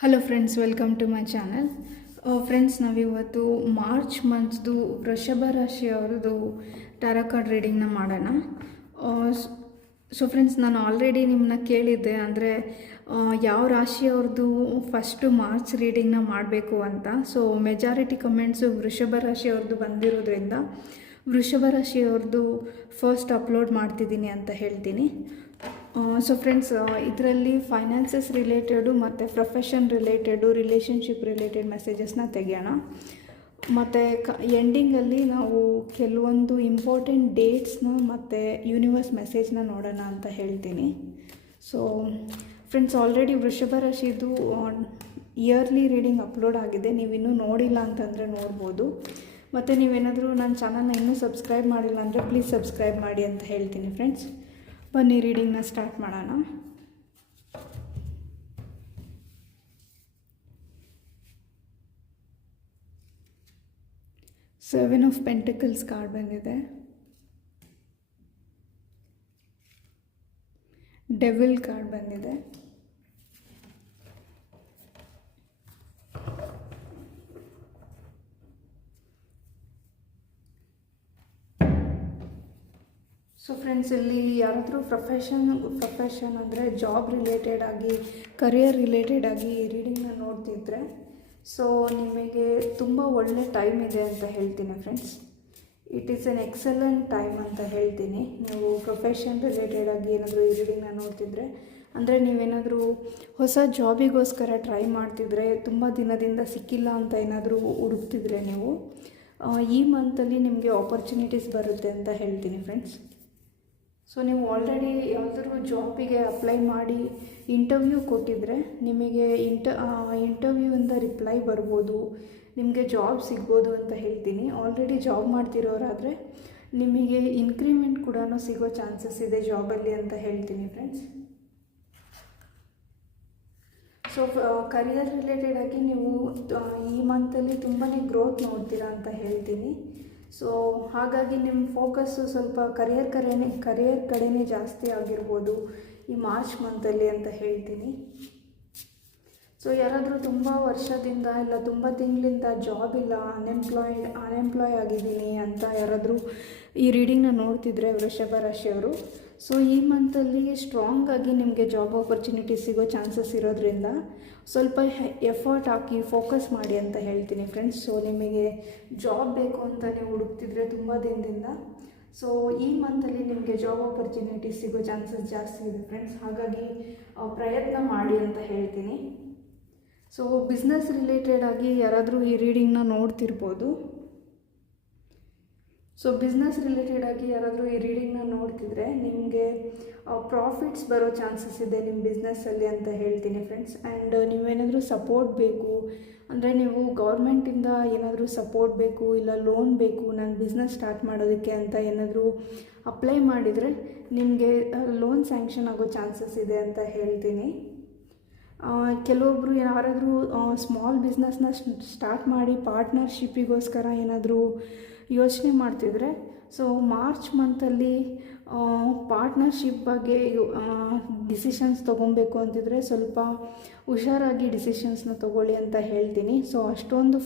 Hello friends, welcome to my channel. Friends, ನಾವಿವತ್ತು March ಮಂತ್ದು ವೃಷಭ ರಾಶಿಯವ್ರದ್ದು ಟ್ಯಾರೋ ಕಾರ್ಡ್ ರೀಡಿಂಗ್ನ ಮಾಡೋಣ. ಸೊ ಫ್ರೆಂಡ್ಸ್, ನಾನು ಆಲ್ರೆಡಿ ನಿಮ್ಮನ್ನ ಕೇಳಿದ್ದೆ, ಅಂದರೆ ಯಾವ ರಾಶಿಯವ್ರದ್ದು ಫಸ್ಟು ಮಾರ್ಚ್ ರೀಡಿಂಗ್ನ ಮಾಡಬೇಕು ಅಂತ. ಸೊ ಮೆಜಾರಿಟಿ ಕಮೆಂಟ್ಸು ವೃಷಭ ರಾಶಿಯವ್ರದ್ದು ಬಂದಿರೋದ್ರಿಂದ ವೃಷಭ ರಾಶಿಯವ್ರದ್ದು ಫಸ್ಟ್ ಅಪ್ಲೋಡ್ ಮಾಡ್ತಿದ್ದೀನಿ ಅಂತ ಹೇಳ್ತೀನಿ. ಸೊ ಫ್ರೆಂಡ್ಸ್, ಇದರಲ್ಲಿ ಫೈನಾನ್ಸಸ್ ರಿಲೇಟೆಡು ಮತ್ತು ಪ್ರೊಫೆಷನ್ ರಿಲೇಟೆಡು, ರಿಲೇಷನ್ಶಿಪ್ ರಿಲೇಟೆಡ್ ಮೆಸೇಜಸ್ನ ತೆಗೆಯೋಣ. ಮತ್ತು ಎಂಡಿಂಗಲ್ಲಿ ನಾವು ಕೆಲವೊಂದು ಇಂಪಾರ್ಟೆಂಟ್ ಡೇಟ್ಸ್ನ ಮತ್ತು ಯೂನಿವರ್ಸ್ ಮೆಸೇಜ್ನ ನೋಡೋಣ ಅಂತ ಹೇಳ್ತೀನಿ. ಸೊ ಫ್ರೆಂಡ್ಸ್, ಆಲ್ರೆಡಿ ವೃಷಭ ರಾಶಿದು ಇಯರ್ಲಿ ರೀಡಿಂಗ್ ಅಪ್ಲೋಡ್ ಆಗಿದೆ. ನೀವಿನ್ನೂ ನೋಡಿಲ್ಲ ಅಂತಂದರೆ ನೋಡ್ಬೋದು. ಮತ್ತು ನೀವೇನಾದರೂ ನನ್ನ ಚಾನಲ್ನ ಇನ್ನೂ ಸಬ್ಸ್ಕ್ರೈಬ್ ಮಾಡಿಲ್ಲ ಅಂದರೆ ಪ್ಲೀಸ್ ಸಬ್ಸ್ಕ್ರೈಬ್ ಮಾಡಿ ಅಂತ ಹೇಳ್ತೀನಿ. ಫ್ರೆಂಡ್ಸ್, ಬನ್ನಿ ರೀಡಿಂಗ್ನ ಸ್ಟಾರ್ಟ್ ಮಾಡೋಣ. ಸೆವೆನ್ ಆಫ್ ಪೆಂಟಿಕಲ್ಸ್ ಕಾರ್ಡ್ ಬಂದಿದೆ. ಡೆವಿಲ್ ಕಾರ್ಡ್ ಬಂದಿದೆ. ಸೊ ಫ್ರೆಂಡ್ಸ್, ಇಲ್ಲಿ ಯಾರಾದರೂ ಪ್ರೊಫೆಷನ್ ಅಂದರೆ ಜಾಬ್ ರಿಲೇಟೆಡ್ ಆಗಿ, ಕರಿಯರ್ ರಿಲೇಟೆಡ್ ಆಗಿ ರೀಡಿಂಗ್ನ ನೋಡ್ತಿದ್ರೆ ಸೊ ನಿಮಗೆ ತುಂಬ ಒಳ್ಳೆ ಟೈಮ್ ಇದೆ ಅಂತ ಹೇಳ್ತೀನಿ. Friends, it is N excellent time ಅಂತ ಹೇಳ್ತೀನಿ. ನೀವು ಪ್ರೊಫೆಷನ್ ರಿಲೇಟೆಡ್ ಆಗಿ ಏನಾದರೂ ಈ ರೀಡಿಂಗ್ನ ನೋಡ್ತಿದ್ರೆ, ಅಂದರೆ ನೀವೇನಾದರೂ ಹೊಸ ಜಾಬಿಗೋಸ್ಕರ ಟ್ರೈ ಮಾಡ್ತಿದ್ರೆ, ತುಂಬ ದಿನದಿಂದ ಸಿಕ್ಕಿಲ್ಲ ಅಂತ ಏನಾದರೂ ಹುಡುಕ್ತಿದ್ರೆ ನೀವು ಈ ಮಂತಲ್ಲಿ ನಿಮಗೆ ಆಪರ್ಚುನಿಟೀಸ್ ಬರುತ್ತೆ ಅಂತ ಹೇಳ್ತೀನಿ. ಫ್ರೆಂಡ್ಸ್, ಸೊ ನೀವು ಆಲ್ರೆಡಿ ಯಾವುದಾದ್ರೂ ಜಾಬಿಗೆ ಅಪ್ಲೈ ಮಾಡಿ ಇಂಟರ್ವ್ಯೂ ಕೊಟ್ಟಿದ್ರೆ ನಿಮಗೆ ಇಂಟರ್ವ್ಯೂವಿಂದ ರಿಪ್ಲೈ ಬರ್ಬೋದು, ನಿಮಗೆ ಜಾಬ್ ಸಿಗ್ಬೋದು ಅಂತ ಹೇಳ್ತೀನಿ. ಆಲ್ರೆಡಿ ಜಾಬ್ ಮಾಡ್ತಿರೋರಾದರೆ ನಿಮಗೆ ಇನ್ಕ್ರಿಮೆಂಟ್ ಕೂಡ ಸಿಗೋ ಚಾನ್ಸಸ್ ಇದೆ ಜಾಬಲ್ಲಿ ಅಂತ ಹೇಳ್ತೀನಿ. ಫ್ರೆಂಡ್ಸ್, ಸೊ ಕರಿಯರ್ ರಿಲೇಟೆಡ್ ಆಗಿ ನೀವು ಈ ಮಂತಲ್ಲಿ ತುಂಬಾ ಗ್ರೋತ್ ನೋಡ್ತೀರಾ ಅಂತ ಹೇಳ್ತೀನಿ. ಸೊ ಹಾಗಾಗಿ ನಿಮ್ಮ ಫೋಕಸ್ಸು ಸ್ವಲ್ಪ ಕರಿಯರ್ ಕಡೆನೇ ಜಾಸ್ತಿ ಆಗಿರ್ಬೋದು ಈ ಮಾರ್ಚ್ ಮಂತಲ್ಲಿ ಅಂತ ಹೇಳ್ತೀನಿ. ಸೊ ಯಾರಾದರೂ ತುಂಬ ವರ್ಷದಿಂದ ಇಲ್ಲ ತುಂಬ ತಿಂಗಳಿಂದ ಜಾಬ್ ಇಲ್ಲ, ಅನ್ಎಂಪ್ಲಾಯ್ ಆಗಿದ್ದೀನಿ ಅಂತ ಯಾರಾದರೂ ಈ ರೀಡಿಂಗ್ನ ನೋಡ್ತಿದ್ರೆ ವೃಷಭ ರಾಶಿಯವರು, ಸೊ ಈ ಮಂತಲ್ಲಿ ಸ್ಟ್ರಾಂಗಾಗಿ ನಿಮಗೆ ಜಾಬ್ ಆಪರ್ಚುನಿಟಿ ಸಿಗೋ ಚಾನ್ಸಸ್ ಇರೋದ್ರಿಂದ ಸ್ವಲ್ಪ ಎಫರ್ಟ್ ಹಾಕಿ ಫೋಕಸ್ ಮಾಡಿ ಅಂತ ಹೇಳ್ತೀನಿ. ಫ್ರೆಂಡ್ಸ್, ಸೊ ನಿಮಗೆ ಜಾಬ್ ಬೇಕು ಅಂತ ನೀವು ಹುಡುಕ್ತಿದ್ರೆ ತುಂಬ ದಿನದಿಂದ, ಸೊ ಈ ಮಂತಲ್ಲಿ ನಿಮಗೆ ಜಾಬ್ ಆಪರ್ಚುನಿಟಿ ಸಿಗೋ ಚಾನ್ಸಸ್ ಜಾಸ್ತಿ ಇದೆ. ಫ್ರೆಂಡ್ಸ್, ಹಾಗಾಗಿ ಪ್ರಯತ್ನ ಮಾಡಿ ಅಂತ ಹೇಳ್ತೀನಿ. ಸೊ ಬಿಸ್ನೆಸ್ ರಿಲೇಟೆಡ್ ಆಗಿ ಯಾರಾದರೂ ಈ ರೀಡಿಂಗ್ನ ನೋಡ್ತಿರ್ಬೋದು. ಸೊ ಬಿಸ್ನೆಸ್ ರಿಲೇಟೆಡ್ ಆಗಿ ಯಾರಾದರೂ ಈ ರೀಡಿಂಗ್ನ ನೋಡ್ತಿದ್ರೆ ನಿಮಗೆ ಪ್ರಾಫಿಟ್ಸ್ ಬರೋ ಚಾನ್ಸಸ್ ಇದೆ ನಿಮ್ಮ ಬಿಸ್ನೆಸ್ಸಲ್ಲಿ ಅಂತ ಹೇಳ್ತೀನಿ. ಫ್ರೆಂಡ್ಸ್, ಆ್ಯಂಡ್ ನೀವೇನಾದರೂ ಸಪೋರ್ಟ್ ಬೇಕು ಅಂದರೆ ನೀವು ಗೌರ್ಮೆಂಟಿಂದ ಏನಾದರೂ ಸಪೋರ್ಟ್ ಬೇಕು, ಇಲ್ಲ ಲೋನ್ ಬೇಕು ನಾನು ಬಿಸ್ನೆಸ್ ಸ್ಟಾರ್ಟ್ ಮಾಡೋದಕ್ಕೆ ಅಂತ ಏನಾದರೂ ಅಪ್ಲೈ ಮಾಡಿದರೆ ನಿಮಗೆ ಲೋನ್ ಸ್ಯಾಂಕ್ಷನ್ ಆಗೋ ಚಾನ್ಸಸ್ ಇದೆ ಅಂತ ಹೇಳ್ತೀನಿ. ಕೆಲವೊಬ್ಬರು ಯಾರಾದರೂ ಸ್ಮಾಲ್ ಬಿಸ್ನೆಸ್ನ ಸ್ಟಾರ್ಟ್ ಮಾಡಿ ಪಾರ್ಟ್ನರ್ಶಿಪ್ಪಿಗೋಸ್ಕರ ಏನಾದರೂ ಯೋಚನೆ ಮಾಡ್ತಿದ್ರೆ, ಸೊ ಮಾರ್ಚ್ ಮಂತಲ್ಲಿ ಪಾರ್ಟ್ನರ್ಶಿಪ್ ಬಗ್ಗೆ ಡಿಸಿಷನ್ಸ್ ತೊಗೊಬೇಕು ಅಂತಿದ್ರೆ ಸ್ವಲ್ಪ ಹುಷಾರಾಗಿ ಡಿಸಿಷನ್ಸ್ನ ತೊಗೊಳ್ಳಿ ಅಂತ ಹೇಳ್ತೀನಿ. ಸೊ ಅಷ್ಟೊಂದು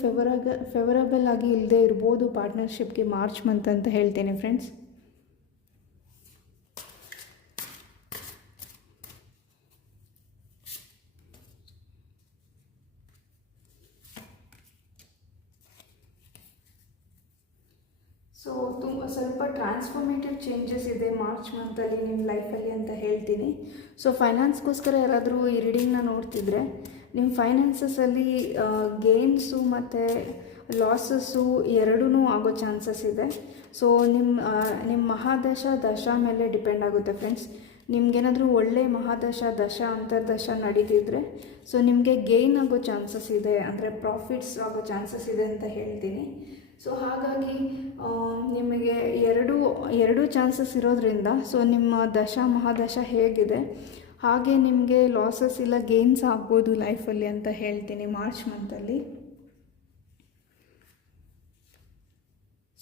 ಫೇವರಬಲ್ ಆಗಿ ಇಲ್ಲದೆ ಇರ್ಬೋದು ಪಾರ್ಟ್ನರ್ಶಿಪ್ಗೆ ಮಾರ್ಚ್ ಮಂತ್ ಅಂತ ಹೇಳ್ತೀನಿ. ಫ್ರೆಂಡ್ಸ್, ಸೊ ಸ್ವಲ್ಪ ಟ್ರಾನ್ಸ್ಫಾರ್ಮೇಟಿವ್ ಚೇಂಜಸ್ ಇದೆ ಮಾರ್ಚ್ ಮಂತಲ್ಲಿ ನಿಮ್ಮ ಲೈಫಲ್ಲಿ ಅಂತ ಹೇಳ್ತೀನಿ. ಸೊ ಫೈನಾನ್ಸ್ಗೋಸ್ಕರ ಯಾರಾದರೂ ಈ ರೀಡಿಂಗ್ನ ನೋಡ್ತಿದ್ರೆ ನಿಮ್ಮ ಫೈನಾನ್ಸಸ್ಸಲ್ಲಿ ಗೇನ್ಸು ಮತ್ತು ಲಾಸಸ್ಸು ಎರಡೂ ಆಗೋ ಚಾನ್ಸಸ್ ಇದೆ. ಸೊ ನಿಮ್ಮ ಮಹಾದಶ ಮೇಲೆ ಡಿಪೆಂಡ್ ಆಗುತ್ತೆ. ಫ್ರೆಂಡ್ಸ್, ನಿಮ್ಗೇನಾದರೂ ಒಳ್ಳೆ ಮಹಾದಶ ಅಂತರ್ದಶ ನಡೀತಿದ್ರೆ ಸೊ ನಿಮಗೆ ಗೇನ್ ಆಗೋ ಚಾನ್ಸಸ್ ಇದೆ, ಅಂದರೆ ಪ್ರಾಫಿಟ್ಸ್ ಆಗೋ ಚಾನ್ಸಸ್ ಇದೆ ಅಂತ ಹೇಳ್ತೀನಿ. ಸೊ ಹಾಗಾಗಿ ನಿಮಗೆ ಎರಡು ಚಾನ್ಸಸ್ ಇರೋದ್ರಿಂದ ಸೊ ನಿಮ್ಮ ಮಹಾದಶ ಹೇಗಿದೆ ಹಾಗೆ ನಿಮಗೆ ಲಾಸಸ್ ಇಲ್ಲ ಗೇನ್ಸ್ ಆಗ್ಬೋದು ಲೈಫಲ್ಲಿ ಅಂತ ಹೇಳ್ತೀನಿ ಮಾರ್ಚ್ ಮಂತಲ್ಲಿ.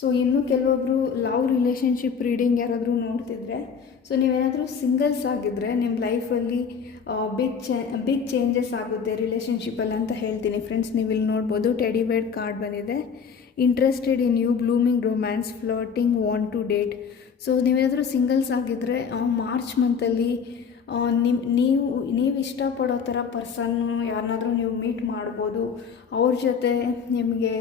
ಸೊ ಇನ್ನೂ ಕೆಲವೊಬ್ಬರು ಲವ್ ರಿಲೇಷನ್ಶಿಪ್ ರೀಡಿಂಗ್ ಯಾರಾದರೂ ನೋಡ್ತಿದ್ರೆ, ಸೊ ನೀವೇನಾದರೂ ಸಿಂಗಲ್ಸ್ ಆಗಿದ್ದರೆ ನಿಮ್ಮ ಲೈಫಲ್ಲಿ ಬಿಗ್ ಚೇಂಜಸ್ ಆಗುತ್ತೆ ರಿಲೇಷನ್ಶಿಪ್ಪಲ್ಲಿ ಅಂತ ಹೇಳ್ತೀನಿ ಫ್ರೆಂಡ್ಸ್. ನೀವು ಇಲ್ಲಿ ನೋಡ್ಬೋದು ಟೆಡಿ ಬೇರ್ ಕಾರ್ಡ್ ಬಂದಿದೆ. Interested in you, blooming romance, flirting, want to date. So ನೀವೇನಾದರೂ ಸಿಂಗಲ್ಸ್ ಆಗಿದ್ದರೆ ಮಾರ್ಚ್ ಮಂತಲ್ಲಿ ನೀವು ಇಷ್ಟಪಡೋ ಥರ ಪರ್ಸನ್ನು ಯಾರನ್ನಾದರೂ ನೀವು ಮೀಟ್ ಮಾಡ್ಬೋದು. ಅವ್ರ ಜೊತೆ ನಿಮಗೆ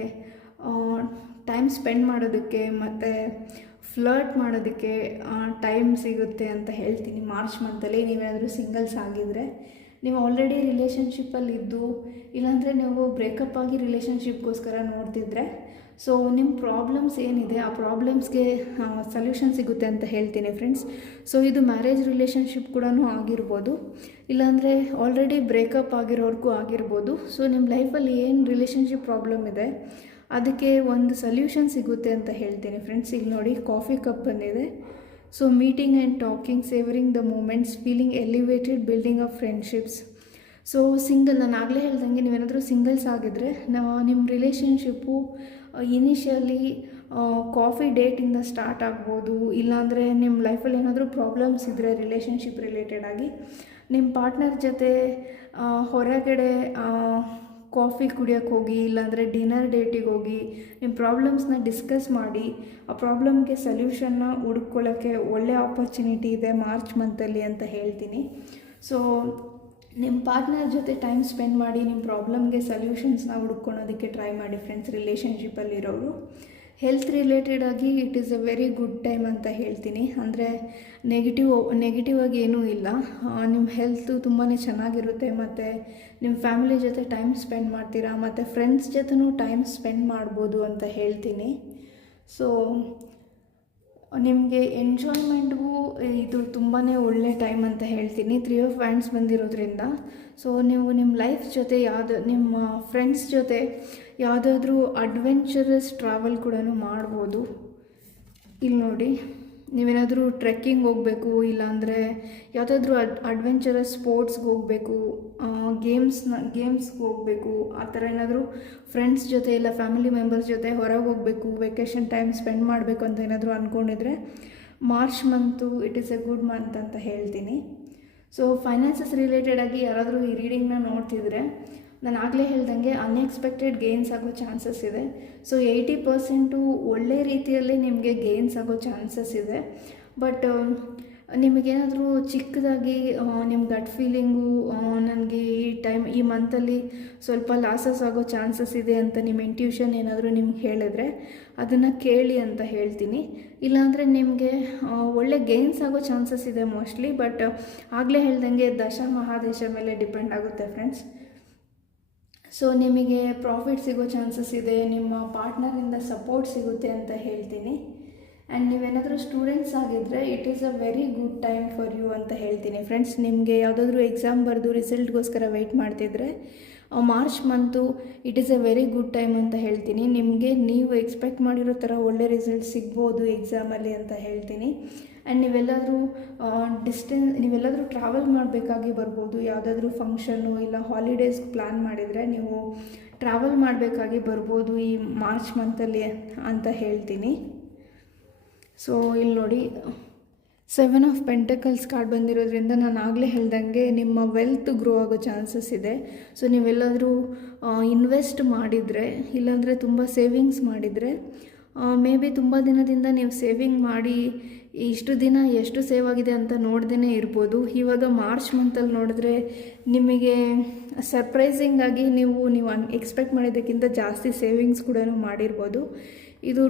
ಟೈಮ್ ಸ್ಪೆಂಡ್ ಮಾಡೋದಕ್ಕೆ ಮತ್ತು ಫ್ಲರ್ಟ್ ಮಾಡೋದಕ್ಕೆ ಟೈಮ್ ಸಿಗುತ್ತೆ ಅಂತ ಹೇಳ್ತೀನಿ ಮಾರ್ಚ್ ಮಂತಲ್ಲಿ. ನೀವೇನಾದರೂ ಸಿಂಗಲ್ಸ್ ಆಗಿದ್ದರೆ, ನೀವು ಆಲ್ರೆಡಿ ರಿಲೇಷನ್ಶಿಪ್ಪಲ್ಲಿ ಇದ್ದು, ಇಲ್ಲಾಂದರೆ ನೀವು ಬ್ರೇಕಪ್ ಆಗಿ ರಿಲೇಷನ್ಶಿಪ್ಗೋಸ್ಕರ ನೋಡ್ತಿದ್ರೆ, ಸೊ ನಿಮ್ಮ ಪ್ರಾಬ್ಲಮ್ಸ್ ಏನಿದೆ ಆ ಪ್ರಾಬ್ಲಮ್ಸ್ಗೆ ಸೊಲ್ಯೂಷನ್ ಸಿಗುತ್ತೆ ಅಂತ ಹೇಳ್ತೀನಿ ಫ್ರೆಂಡ್ಸ್. ಸೊ ಇದು ಮ್ಯಾರೇಜ್ ರಿಲೇಷನ್ಶಿಪ್ ಕೂಡ ಆಗಿರ್ಬೋದು, ಇಲ್ಲಾಂದರೆ ಆಲ್ರೆಡಿ ಬ್ರೇಕಪ್ ಆಗಿರೋರ್ಗೂ ಆಗಿರ್ಬೋದು. ಸೊ ನಿಮ್ಮ ಲೈಫಲ್ಲಿ ಏನು ರಿಲೇಷನ್ಶಿಪ್ ಪ್ರಾಬ್ಲಮ್ ಇದೆ ಅದಕ್ಕೆ ಒಂದು ಸೊಲ್ಯೂಷನ್ ಸಿಗುತ್ತೆ ಅಂತ ಹೇಳ್ತೀನಿ ಫ್ರೆಂಡ್ಸ್. ಇಲ್ಲಿ ನೋಡಿ ಕಾಫಿ ಕಪ್ ಬಂದಿದೆ. So meeting and talking, savouring the moments, feeling elevated, building up friendships. So ನಾನು ಆಗಲೇ ಹೇಳ್ದಂಗೆ ನೀವೇನಾದರೂ ಸಿಂಗಲ್ಸ್ ಆಗಿದ್ದರೆ ನಿಮ್ಮ ರಿಲೇಷನ್ಶಿಪ್ಪು ಇನಿಷಿಯಲಿ ಕಾಫಿ ಡೇಟಿಂದ ಸ್ಟಾರ್ಟ್ ಆಗ್ಬೋದು, ಇಲ್ಲಾಂದರೆ ನಿಮ್ಮ ಲೈಫಲ್ಲಿ ಏನಾದರೂ ಪ್ರಾಬ್ಲಮ್ಸ್ ಇದ್ದರೆ ರಿಲೇಷನ್ಶಿಪ್ ರಿಲೇಟೆಡ್ ಆಗಿ ನಿಮ್ಮ ಪಾರ್ಟ್ನರ್ ಜೊತೆ ಹೊರಗಡೆ ಕಾಫಿ ಕುಡಿಯೋಕ್ಕೆ ಹೋಗಿ, ಇಲ್ಲಾಂದರೆ ಡಿನ್ನರ್ ಡೇಟಿಗೆ ಹೋಗಿ ನಿಮ್ಮ ಪ್ರಾಬ್ಲಮ್ಸ್ನ ಡಿಸ್ಕಸ್ ಮಾಡಿ ಆ ಪ್ರಾಬ್ಲಮ್ಗೆ ಸೊಲ್ಯೂಷನ್ನ ಹುಡ್ಕೊಳ್ಳೋಕ್ಕೆ ಒಳ್ಳೆ ಆಪರ್ಚುನಿಟಿ ಇದೆ ಮಾರ್ಚ್ ಮಂತಲ್ಲಿ ಅಂತ ಹೇಳ್ತೀನಿ. ಸೊ ನಿಮ್ಮ ಪಾರ್ಟ್ನರ್ ಜೊತೆ ಟೈಮ್ ಸ್ಪೆಂಡ್ ಮಾಡಿ ನಿಮ್ಮ ಪ್ರಾಬ್ಲಮ್ಗೆ ಸೊಲ್ಯೂಷನ್ಸ್ನ ಹುಡ್ಕೊಳೋದಕ್ಕೆ ಟ್ರೈ ಮಾಡಿ ಫ್ರೆಂಡ್ಸ್. ರಿಲೇಷನ್ಶಿಪ್ಪಲ್ಲಿರೋರು ಹೆಲ್ತ್ ರಿಲೇಟೆಡ್ ಆಗಿ it is a very good time ಅಂತ ಹೇಳ್ತೀನಿ. ಅಂದರೆ ನೆಗೆಟಿವ್ ಆಗಿ ಏನೂ ಇಲ್ಲ. ನಿಮ್ಮ ಹೆಲ್ತು ತುಂಬಾ ಚೆನ್ನಾಗಿರುತ್ತೆ, ಮತ್ತು ನಿಮ್ಮ ಫ್ಯಾಮಿಲಿ ಜೊತೆ ಟೈಮ್ ಸ್ಪೆಂಡ್ ಮಾಡ್ತೀರಾ, ಮತ್ತು ಫ್ರೆಂಡ್ಸ್ ಜೊತೆನೂ ಟೈಮ್ ಸ್ಪೆಂಡ್ ಮಾಡ್ಬೋದು ಅಂತ ಹೇಳ್ತೀನಿ. ಸೊ ನಿಮಗೆ ಎಂಜಾಯ್ಮೆಂಟ್ಗೂ ಇದು ತುಂಬಾ ಒಳ್ಳೆ ಟೈಮ್ ಅಂತ ಹೇಳ್ತೀನಿ. 3 ಆಫ್ ವ್ಯಾಂಡ್ಸ್ ಬಂದಿರೋದ್ರಿಂದ ಸೊ ನೀವು ನಿಮ್ಮ ಲೈಫ್ ಜೊತೆ ನಿಮ್ಮ ಫ್ರೆಂಡ್ಸ್ ಜೊತೆ ಯಾವುದಾದ್ರೂ ಅಡ್ವೆಂಚರಸ್ ಟ್ರಾವೆಲ್ ಕೂಡ ಮಾಡ್ಬೋದು. ಇಲ್ಲಿ ನೋಡಿ, ನೀವೇನಾದರೂ ಟ್ರೆಕ್ಕಿಂಗ್ ಹೋಗಬೇಕು, ಇಲ್ಲಾಂದರೆ ಯಾವುದಾದ್ರೂ ಅಡ್ವೆಂಚರಸ್ ಸ್ಪೋರ್ಟ್ಸ್ಗೆ ಹೋಗಬೇಕು, ಗೇಮ್ಸ್ಗೆ ಹೋಗಬೇಕು, ಆ ಥರ ಏನಾದರೂ ಫ್ರೆಂಡ್ಸ್ ಜೊತೆ ಇಲ್ಲ ಫ್ಯಾಮಿಲಿ ಮೆಂಬರ್ಸ್ ಜೊತೆ ಹೊರಗೆ ಹೋಗಬೇಕು, ವೆಕೇಷನ್ ಟೈಮ್ ಸ್ಪೆಂಡ್ ಮಾಡಬೇಕು ಅಂತ ಏನಾದರೂ ಅಂದ್ಕೊಂಡಿದ್ರೆ March month it is a good month ಅಂತ ಹೇಳ್ತೀನಿ. ಸೊ ಫೈನಾನ್ಸಸ್ ರಿಲೇಟೆಡ್ ಆಗಿ ಯಾರಾದರೂ ಈ ರೀಡಿಂಗ್ನ ನೋಡ್ತಿದ್ರೆ, ನಾನು ಆಗಲೇ ಹೇಳ್ದಂಗೆ ಅನ್ಎಕ್ಸ್ಪೆಕ್ಟೆಡ್ ಗೇನ್ಸ್ ಆಗೋ ಚಾನ್ಸಸ್ ಇದೆ. ಸೊ 80% ಒಳ್ಳೆ ರೀತಿಯಲ್ಲಿ ನಿಮಗೆ ಗೇನ್ಸ್ ಆಗೋ ಚಾನ್ಸಸ್ ಇದೆ. ಬಟ್ ನಿಮಗೇನಾದರೂ ಚಿಕ್ಕದಾಗಿ ನಿಮ್ಮ ಗಟ್ ಫೀಲಿಂಗು ನನಗೆ ಈ ಮಂತಲ್ಲಿ ಸ್ವಲ್ಪ ಲಾಸಸ್ ಆಗೋ ಚಾನ್ಸಸ್ ಇದೆ ಅಂತ ನಿಮ್ಮ ಇಂಟ್ಯೂಷನ್ ಏನಾದರೂ ನಿಮ್ಗೆ ಹೇಳಿದ್ರೆ ಅದನ್ನು ಕೇಳಿ ಅಂತ ಹೇಳ್ತೀನಿ. ಇಲ್ಲಾಂದರೆ ನಿಮಗೆ ಒಳ್ಳೆ ಗೇನ್ಸ್ ಆಗೋ ಚಾನ್ಸಸ್ ಇದೆ ಮೋಸ್ಟ್ಲಿ. ಬಟ್ ಆಗಲೇ ಹೇಳ್ದಂಗೆ ದಶ ಮಹಾದೇಶ ಮೇಲೆ ಡಿಪೆಂಡ್ ಆಗುತ್ತೆ ಫ್ರೆಂಡ್ಸ್. ಸೊ ನಿಮಗೆ ಪ್ರಾಫಿಟ್ ಸಿಗೋ ಚಾನ್ಸಸ್ ಇದೆ, ನಿಮ್ಮ ಪಾರ್ಟ್ನರಿಂದ ಸಪೋರ್ಟ್ ಸಿಗುತ್ತೆ ಅಂತ ಹೇಳ್ತೀನಿ. ಆ್ಯಂಡ್ ನೀವೇನಾದರೂ ಸ್ಟೂಡೆಂಟ್ಸ್ ಆಗಿದ್ದರೆ it is a very good time for you ಅಂತ ಹೇಳ್ತೀನಿ ಫ್ರೆಂಡ್ಸ್. ನಿಮಗೆ ಯಾವುದಾದ್ರೂ ಎಕ್ಸಾಮ್ ಬರೆದು ರಿಸಲ್ಟ್ಗೋಸ್ಕರ ವೆಯ್ಟ್ ಮಾಡ್ತಿದ್ರೆ March month it is a very good time ಅಂತ ಹೇಳ್ತೀನಿ. ನಿಮಗೆ ನೀವು ಎಕ್ಸ್ಪೆಕ್ಟ್ ಮಾಡಿರೋ ಥರ ಒಳ್ಳೆ ರಿಸಲ್ಟ್ ಸಿಗ್ಬೋದು ಎಕ್ಸಾಮಲ್ಲಿ ಅಂತ ಹೇಳ್ತೀನಿ. ಆ್ಯಂಡ್ ನೀವೆಲ್ಲಾದರೂ ಟ್ರಾವೆಲ್ ಮಾಡಬೇಕಾಗಿ ಬರ್ಬೋದು. ಯಾವುದಾದ್ರೂ ಫಂಕ್ಷನ್ನು ಇಲ್ಲ ಹಾಲಿಡೇಸ್ ಪ್ಲ್ಯಾನ್ ಮಾಡಿದರೆ ನೀವು ಟ್ರಾವೆಲ್ ಮಾಡಬೇಕಾಗಿ ಬರ್ಬೋದು ಈ ಮಾರ್ಚ್ ಮಂತಲ್ಲಿ ಅಂತ ಹೇಳ್ತೀನಿ. ಸೊ ಇಲ್ಲಿ ನೋಡಿ 7 ಆಫ್ ಪೆಂಟಕಲ್ಸ್ ಕಾರ್ಡ್ ಬಂದಿರೋದ್ರಿಂದ ನಾನು ಆಗಲೇ ಹೇಳ್ದಂಗೆ ನಿಮ್ಮ ವೆಲ್ತ್ ಗ್ರೋ ಆಗೋ ಚಾನ್ಸಸ್ ಇದೆ. ಸೊ ನೀವೆಲ್ಲಾದರೂ ಇನ್ವೆಸ್ಟ್ ಮಾಡಿದರೆ, ಇಲ್ಲಾಂದರೆ ತುಂಬ ಸೇವಿಂಗ್ಸ್ ಮಾಡಿದರೆ, ಮೇ ಬಿ ತುಂಬ ದಿನದಿಂದ ನೀವು ಸೇವಿಂಗ್ ಮಾಡಿ ಇಷ್ಟು ದಿನ ಎಷ್ಟು ಸೇವ್ ಆಗಿದೆ ಅಂತ ನೋಡ್ದೇ ಇರ್ಬೋದು. ಇವಾಗ ಮಾರ್ಚ್ ಮಂತಲ್ಲಿ ನೋಡಿದ್ರೆ ನಿಮಗೆ ಸರ್ಪ್ರೈಸಿಂಗ್ ಆಗಿ ನೀವು ಎಕ್ಸ್ಪೆಕ್ಟ್ ಮಾಡಿದ್ದಕ್ಕಿಂತ ಜಾಸ್ತಿ ಸೇವಿಂಗ್ಸ್ ಕೂಡ ಮಾಡಿರ್ಬೋದು. ಇದು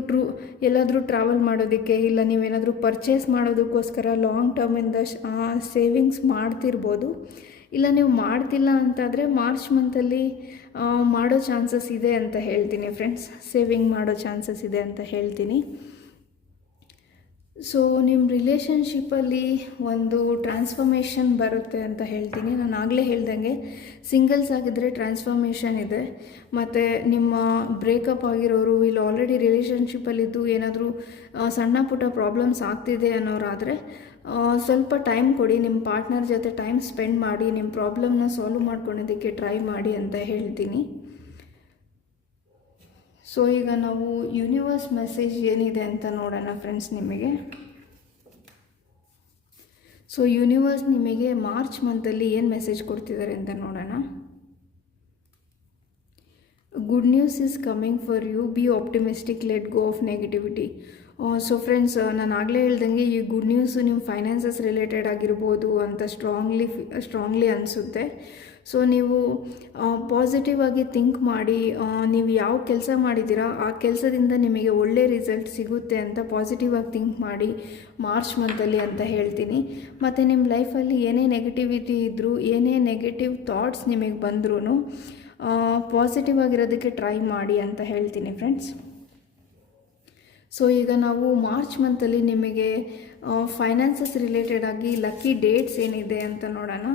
ಎಲ್ಲಾದರೂ ಟ್ರಾವೆಲ್ ಮಾಡೋದಕ್ಕೆ, ಇಲ್ಲ ನೀವೇನಾದರೂ ಪರ್ಚೇಸ್ ಮಾಡೋದಕ್ಕೋಸ್ಕರ ಲಾಂಗ್ ಟರ್ಮಿಂದ ಸೇವಿಂಗ್ಸ್ ಮಾಡ್ತಿರ್ಬೋದು. ಇಲ್ಲ ನೀವು ಮಾಡ್ತಿಲ್ಲ ಅಂತಾದರೆ ಮಾರ್ಚ್ ಮಂತಲ್ಲಿ ಮಾಡೋ ಚಾನ್ಸಸ್ ಇದೆ ಅಂತ ಹೇಳ್ತೀನಿ ಫ್ರೆಂಡ್ಸ್. ಸೇವಿಂಗ್ ಮಾಡೋ ಚಾನ್ಸಸ್ ಇದೆ ಅಂತ ಹೇಳ್ತೀನಿ. ಸೊ ನಿಮ್ಮ ರಿಲೇಷನ್ಶಿಪ್ಪಲ್ಲಿ ಒಂದು ಟ್ರಾನ್ಸ್ಫಾರ್ಮೇಷನ್ ಬರುತ್ತೆ ಅಂತ ಹೇಳ್ತೀನಿ. ನಾನು ಆಗಲೇ ಹೇಳ್ದಂಗೆ ಸಿಂಗಲ್ಸ್ ಆಗಿದ್ದರೆ ಟ್ರಾನ್ಸ್ಫಾರ್ಮೇಷನ್ ಇದೆ. ಮತ್ತು ನಿಮ್ಮ ಬ್ರೇಕಪ್ ಆಗಿರೋರು ಇಲ್ಲ ಆಲ್ರೆಡಿ ರಿಲೇಷನ್ಶಿಪ್ಪಲ್ಲಿದ್ದು ಏನಾದರೂ ಸಣ್ಣ ಪುಟ್ಟ ಪ್ರಾಬ್ಲಮ್ಸ್ ಆಗ್ತಿದೆ ಅನ್ನೋರಾದರೆ ಸ್ವಲ್ಪ ಟೈಮ್ ಕೊಡಿ, ನಿಮ್ಮ ಪಾರ್ಟ್ನರ್ ಜೊತೆ ಟೈಮ್ ಸ್ಪೆಂಡ್ ಮಾಡಿ ನಿಮ್ಮ ಪ್ರಾಬ್ಲಮ್ನ ಸಾಲ್ವ್ ಮಾಡ್ಕೊಳೋದಕ್ಕೆ ಟ್ರೈ ಮಾಡಿ ಅಂತ ಹೇಳ್ತೀನಿ. ಸೊ ಈಗ ನಾವು ಯೂನಿವರ್ಸ್ ಮೆಸೇಜ್ ಏನಿದೆ ಅಂತ ನೋಡೋಣ ಫ್ರೆಂಡ್ಸ್ ನಿಮಗೆ. ಸೊ ಯೂನಿವರ್ಸ್ ನಿಮಗೆ ಮಾರ್ಚ್ ಮಂತಲ್ಲಿ ಏನು ಮೆಸೇಜ್ ಕೊಡ್ತಿದ್ದಾರೆ ಅಂತ ನೋಡೋಣ. Good news is coming for you, be optimistic, let go of negativity. So friends, ನಾನು ಆಗಲೇ ಹೇಳ್ದಂಗೆ ಈ ಗುಡ್ ನ್ಯೂಸು ನಿಮ್ಮ ಫೈನಾನ್ಸಸ್ ರಿಲೇಟೆಡ್ ಆಗಿರ್ಬೋದು ಅಂತ ಸ್ಟ್ರಾಂಗ್ಲಿ ಅನಿಸುತ್ತೆ. ಸೊ ನೀವು ಪಾಸಿಟಿವ್ ಆಗಿ ಥಿಂಕ್ ಮಾಡಿ, ನೀವು ಯಾವ ಕೆಲಸ ಮಾಡಿದ್ದೀರಾ ಆ ಕೆಲಸದಿಂದ ನಿಮಗೆ ಒಳ್ಳೆ ರಿಸಲ್ಟ್ ಸಿಗುತ್ತೆ ಅಂತ ಪಾಸಿಟಿವ್ ಆಗಿ ಥಿಂಕ್ ಮಾಡಿ ಮಾರ್ಚ್ ಮಂತಲ್ಲಿ ಅಂತ ಹೇಳ್ತೀನಿ. ಮತ್ತು ನಿಮ್ಮ ಲೈಫಲ್ಲಿ ಏನೇ ನೆಗೆಟಿವಿಟಿ ಇದ್ದರೂ, ಏನೇ ನೆಗೆಟಿವ್ ಥಾಟ್ಸ್ ನಿಮಗೆ ಬಂದ್ರೂ ಪಾಸಿಟಿವ್ ಆಗಿರೋದಕ್ಕೆ ಟ್ರೈ ಮಾಡಿ ಅಂತ ಹೇಳ್ತೀನಿ ಫ್ರೆಂಡ್ಸ್. ಸೊ ಈಗ ನಾವು ಮಾರ್ಚ್ ಮಂತಲ್ಲಿ ನಿಮಗೆ ಫೈನಾನ್ಸಸ್ ರಿಲೇಟೆಡ್ ಆಗಿ ಲಕ್ಕಿ ಡೇಟ್ಸ್ ಏನಿದೆ ಅಂತ ನೋಡೋಣ,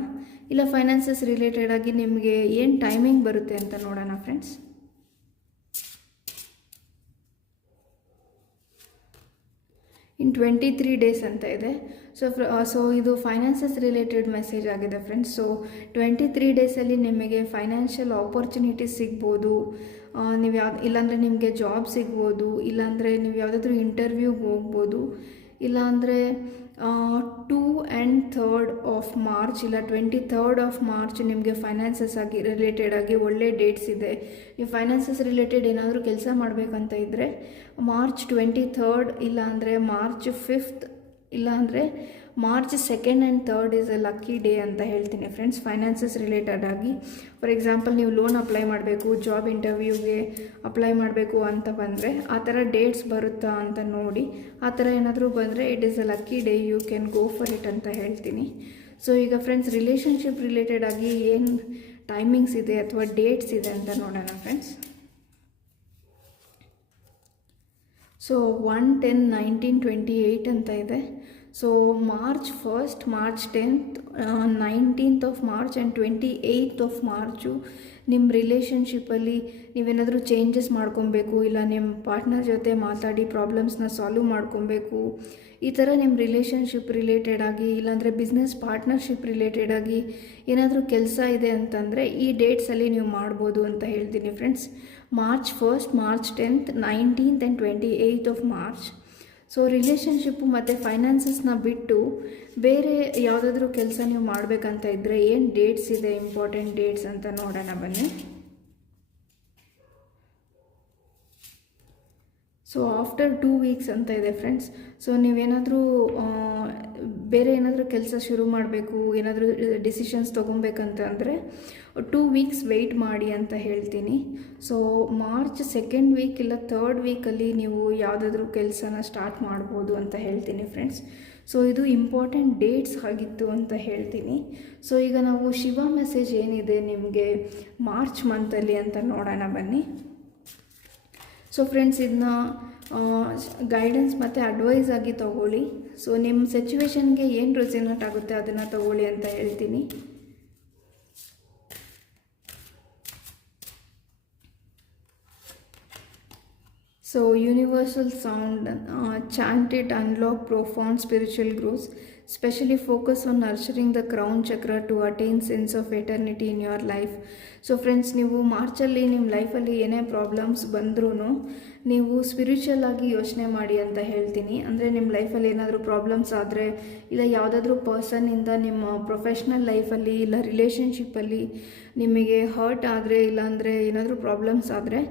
ಇಲ್ಲ ಫೈನಾನ್ಸಸ್ ರಿಲೇಟೆಡ್ ಆಗಿ ನಿಮಗೆ ಏನು ಟೈಮಿಂಗ್ ಬರುತ್ತೆ ಅಂತ ನೋಡೋಣ ಫ್ರೆಂಡ್ಸ್. ಇನ್ 23 ಡೇಸ್ ಅಂತ ಇದೆ. ಸೊ ಇದು ಫೈನಾನ್ಸಸ್ ರಿಲೇಟೆಡ್ ಮೆಸೇಜ್ ಆಗಿದೆ ಫ್ರೆಂಡ್ಸ್. ಸೊ 23 ಡೇಸಲ್ಲಿ ನಿಮಗೆ ಫೈನಾನ್ಷಿಯಲ್ ಆಪರ್ಚುನಿಟೀಸ್ ಸಿಗ್ಬೋದು. ನೀವು ಇಲ್ಲಾಂದರೆ ನಿಮಗೆ ಜಾಬ್ ಸಿಗ್ಬೋದು, ಇಲ್ಲಾಂದರೆ ನೀವು ಯಾವುದಾದ್ರೂ ಇಂಟರ್ವ್ಯೂಗೆ ಹೋಗ್ಬೋದು, ಇಲ್ಲಾಂದರೆ 2 and 3rd of March ಇಲ್ಲ 23rd of March ನಿಮಗೆ ಫೈನಾನ್ಸಸ್ ಆಗಿ ರಿಲೇಟೆಡ್ ಆಗಿ ಒಳ್ಳೆ ಡೇಟ್ಸ್ ಇದೆ. ನೀವು ಫೈನಾನ್ಸಸ್ ರಿಲೇಟೆಡ್ ಏನಾದರೂ ಕೆಲಸ ಮಾಡಬೇಕಂತ ಇದ್ದರೆ ಮಾರ್ಚ್ 23rd ಇಲ್ಲಾಂದರೆ ಮಾರ್ಚ್ 5th ಇಲ್ಲಾಂದರೆ March 2nd and 3rd is A lucky day ಅಂತ ಹೇಳ್ತೀನಿ ಫ್ರೆಂಡ್ಸ್. ಫೈನಾನ್ಸಸ್ ರಿಲೇಟೆಡ್ ಆಗಿ ಫಾರ್ ಎಕ್ಸಾಂಪಲ್ ನೀವು ಲೋನ್ ಅಪ್ಲೈ ಮಾಡಬೇಕು, ಜಾಬ್ ಇಂಟರ್ವ್ಯೂಗೆ ಅಪ್ಲೈ ಮಾಡಬೇಕು ಅಂತ ಬಂದರೆ ಆ ಥರ ಡೇಟ್ಸ್ ಬರುತ್ತಾ ಅಂತ ನೋಡಿ, ಆ ಥರ ಏನಾದರೂ ಬಂದರೆ it is a lucky day, you can go for it ಅಂತ ಹೇಳ್ತೀನಿ. ಸೊ ಈಗ ಫ್ರೆಂಡ್ಸ್, ರಿಲೇಷನ್ಶಿಪ್ ರಿಲೇಟೆಡ್ ಆಗಿ ಏನು ಟೈಮಿಂಗ್ಸ್ ಇದೆ ಅಥವಾ ಡೇಟ್ಸ್ ಇದೆ ಅಂತ ನೋಡೋಣ ಫ್ರೆಂಡ್ಸ್. ಸೊ 1, 10, 19, 28 ಅಂತ ಇದೆ. So March 1st, March 10th, 19th of March and 28th of March ನಿಮ್ಮ ರಿಲೇಷನ್ಶಿಪ್ಪಲ್ಲಿ ನೀವೇನಾದರೂ ಚೇಂಜಸ್ ಮಾಡ್ಕೊಬೇಕು, ಇಲ್ಲ ನಿಮ್ಮ ಪಾರ್ಟ್ನರ್ ಜೊತೆ ಮಾತಾಡಿ ಪ್ರಾಬ್ಲಮ್ಸ್ನ ಸಾಲ್ವ್ ಮಾಡ್ಕೊಬೇಕು, ಈ ಥರ ನಿಮ್ಮ ರಿಲೇಷನ್ಶಿಪ್ ರಿಲೇಟೆಡ್ ಆಗಿ ಇಲ್ಲಾಂದರೆ ಬಿಸ್ನೆಸ್ ಪಾರ್ಟ್ನರ್ಶಿಪ್ ರಿಲೇಟೆಡ್ ಆಗಿ ಏನಾದರೂ ಕೆಲಸ ಇದೆ ಅಂತಂದರೆ ಈ ಡೇಟ್ಸಲ್ಲಿ ನೀವು ಮಾಡ್ಬೋದು ಅಂತ ಹೇಳ್ತೀನಿ friends. March 1st, March 10th, 19th and 28th of March. So relationship ಮತ್ತು ಫೈನಾನ್ಸಸ್ನ ಬಿಟ್ಟು ಬೇರೆ ಯಾವುದಾದ್ರೂ ಕೆಲಸ ನೀವು ಮಾಡಬೇಕಂತ ಇದ್ದರೆ ಏನು ಡೇಟ್ಸ್ ಇದೆ, ಇಂಪಾರ್ಟೆಂಟ್ ಡೇಟ್ಸ್ ಅಂತ ನೋಡೋಣ ಬನ್ನಿ. ಸೊ ಆಫ್ಟರ್ 2 weeks ಅಂತ ಇದೆ ಫ್ರೆಂಡ್ಸ್. ಸೊ ನೀವೇನಾದರೂ ಬೇರೆ ಏನಾದರೂ ಕೆಲಸ ಶುರು ಮಾಡಬೇಕು, ಏನಾದರೂ ಡಿಸಿಷನ್ಸ್ ತೊಗೊಬೇಕಂತ ಅಂದರೆ 2 weeks ವೆಯ್ಟ್ ಮಾಡಿ ಅಂತ ಹೇಳ್ತೀನಿ. ಸೊ ಮಾರ್ಚ್ 2nd week ಇಲ್ಲ 3rd weekಲ್ಲಿ ನೀವು ಯಾವುದಾದ್ರೂ ಕೆಲಸನ ಸ್ಟಾರ್ಟ್ ಮಾಡ್ಬೋದು ಅಂತ ಹೇಳ್ತೀನಿ ಫ್ರೆಂಡ್ಸ್. ಸೊ ಇದು ಇಂಪಾರ್ಟೆಂಟ್ ಡೇಟ್ಸ್ ಆಗಿತ್ತು ಅಂತ ಹೇಳ್ತೀನಿ. ಸೊ ಈಗ ನಾವು ಶಿವ ಮೆಸೇಜ್ ಏನಿದೆ ನಿಮಗೆ ಮಾರ್ಚ್ ಮಂತಲ್ಲಿ ಅಂತ ನೋಡೋಣ ಬನ್ನಿ. ಸೊ ಫ್ರೆಂಡ್ಸ್, ಇದನ್ನ ಗೈಡೆನ್ಸ್ ಮತ್ತು ಅಡ್ವೈಸ್ ಆಗಿ ತೊಗೊಳ್ಳಿ. ಸೊ ನಿಮ್ಮ ಸಿಚುವೇಶನ್ಗೆ ಏನು ರೆಸೊನೇಟ್ ಆಗುತ್ತೆ ಅದನ್ನು ತೊಗೊಳ್ಳಿ ಅಂತ ಹೇಳ್ತೀನಿ. So universal sound, chant it, unlock profound spiritual growth, especially focus on nurturing the crown chakra to attain sense of eternity in your life. So friends, ನೀವು ಮಾರ್ಚಲ್ಲಿ ನಿಮ್ಮ ಲೈಫಲ್ಲಿ ಏನೇ ಪ್ರಾಬ್ಲಮ್ಸ್ ಬಂದ್ರೂ ನೀವು ಸ್ಪಿರಿಚುವಲ್ ಆಗಿ ಯೋಚನೆ ಮಾಡಿ ಅಂತ ಹೇಳ್ತೀನಿ. ಅಂದರೆ ನಿಮ್ಮ ಲೈಫಲ್ಲಿ ಏನಾದರೂ ಪ್ರಾಬ್ಲಮ್ಸ್ ಆದರೆ, ಇಲ್ಲ ಯಾವುದಾದ್ರೂ ಪರ್ಸನ್ನಿಂದ ನಿಮ್ಮ ಪ್ರೊಫೆಷ್ನಲ್ ಲೈಫಲ್ಲಿ ಇಲ್ಲ ರಿಲೇಷನ್ಶಿಪ್ಪಲ್ಲಿ ನಿಮಗೆ ಹರ್ಟ್ ಆದರೆ, ಇಲ್ಲಾಂದರೆ ಏನಾದರೂ ಪ್ರಾಬ್ಲಮ್ಸ್ ಆದರೆ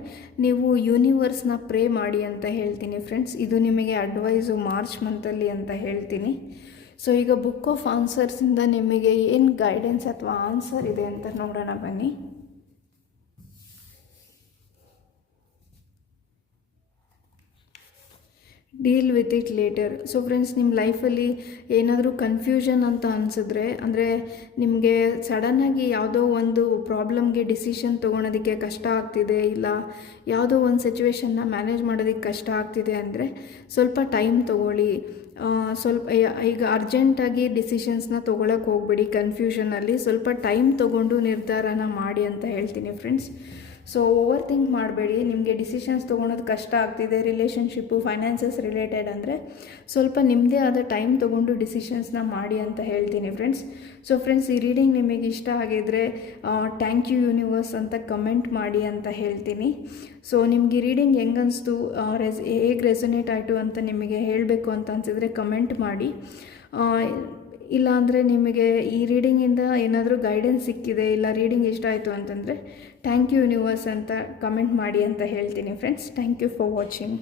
ನೀವು ಯೂನಿವರ್ಸ್ನ ಪ್ರೇ ಮಾಡಿ ಅಂತ ಹೇಳ್ತೀನಿ ಫ್ರೆಂಡ್ಸ್. ಇದು ನಿಮಗೆ ಅಡ್ವೈಸು ಮಾರ್ಚ್ ಮಂತಲ್ಲಿ ಅಂತ ಹೇಳ್ತೀನಿ. ಸೊ ಈಗ ಬುಕ್ ಆಫ್ ಆನ್ಸರ್ಸಿಂದ ನಿಮಗೆ ಏನು ಗೈಡೆನ್ಸ್ ಅಥವಾ ಆನ್ಸರ್ ಇದೆ ಅಂತ ನೋಡೋಣ ಬನ್ನಿ. Deal with it later. So friends, ನಿಮ್ಮ ಲೈಫಲ್ಲಿ ಏನಾದರೂ ಕನ್ಫ್ಯೂಷನ್ ಅಂತ ಅನಿಸಿದ್ರೆ, ಅಂದರೆ ನಿಮಗೆ ಸಡನ್ನಾಗಿ ಯಾವುದೋ ಒಂದು ಪ್ರಾಬ್ಲಮ್ಗೆ ಡಿಸಿಷನ್ ತೊಗೊಳೋದಕ್ಕೆ ಕಷ್ಟ ಆಗ್ತಿದೆ, ಇಲ್ಲ ಯಾವುದೋ ಒಂದು ಸಿಚುವೇಶನ್ನ ಮ್ಯಾನೇಜ್ ಮಾಡೋದಕ್ಕೆ ಕಷ್ಟ ಆಗ್ತಿದೆ ಅಂದರೆ ಸ್ವಲ್ಪ ಟೈಮ್ ತೊಗೊಳ್ಳಿ. ಸ್ವಲ್ಪ ಈಗ ಅರ್ಜೆಂಟಾಗಿ ಡಿಸಿಷನ್ಸ್ನ ತೊಗೊಳಕ್ಕೆ ಹೋಗ್ಬೇಡಿ. ಕನ್ಫ್ಯೂಷನಲ್ಲಿ ಸ್ವಲ್ಪ ಟೈಮ್ ತೊಗೊಂಡು ನಿರ್ಧಾರನ ಮಾಡಿ ಅಂತ ಹೇಳ್ತೀನಿ ಫ್ರೆಂಡ್ಸ್. ಸೊ ಓವರ್ ಥಿಂಕ್ ಮಾಡಬೇಡಿ. ನಿಮಗೆ ಡಿಸಿಷನ್ಸ್ ತೊಗೊಳೋದು ಕಷ್ಟ ಆಗ್ತಿದೆ, ರಿಲೇಷನ್ಶಿಪ್ಪು, ಫೈನಾನ್ಸಸ್ ರಿಲೇಟೆಡ್ ಅಂದರೆ ಸ್ವಲ್ಪ ನಿಮ್ಮದೇ ಆದ ಟೈಮ್ ತೊಗೊಂಡು ಡಿಸಿಷನ್ಸ್ನ ಮಾಡಿ ಅಂತ ಹೇಳ್ತೀನಿ ಫ್ರೆಂಡ್ಸ್. ಸೊ ಫ್ರೆಂಡ್ಸ್, ಈ ರೀಡಿಂಗ್ ನಿಮಗೆ ಇಷ್ಟ ಆಗಿದ್ದರೆ ಥ್ಯಾಂಕ್ ಯು ಯೂನಿವರ್ಸ್ ಅಂತ ಕಮೆಂಟ್ ಮಾಡಿ ಅಂತ ಹೇಳ್ತೀನಿ. ಸೊ ನಿಮಗೆ ಈ ರೀಡಿಂಗ್ ಹೆಂಗನ್ನಿಸ್ತು, ಹೇಗೆ ರೆಸೊನೇಟ್ ಆಯಿತು ಅಂತ ನಿಮಗೆ ಹೇಳಬೇಕು ಅಂತ ಅನಿಸಿದರೆ ಕಮೆಂಟ್ ಮಾಡಿ. ಇಲ್ಲಾಂದರೆ ನಿಮಗೆ ಈ ರೀಡಿಂಗಿಂದ ಏನಾದರೂ ಗೈಡೆನ್ಸ್ ಸಿಕ್ಕಿದೆ, ಇಲ್ಲ ರೀಡಿಂಗ್ ಇಷ್ಟ ಆಯಿತು ಅಂತಂದರೆ ಥ್ಯಾಂಕ್ ಯು ಯೂನಿವರ್ಸ್ ಅಂತ ಕಮೆಂಟ್ ಮಾಡಿ ಅಂತ ಹೇಳ್ತೀನಿ friends. Thank you for watching.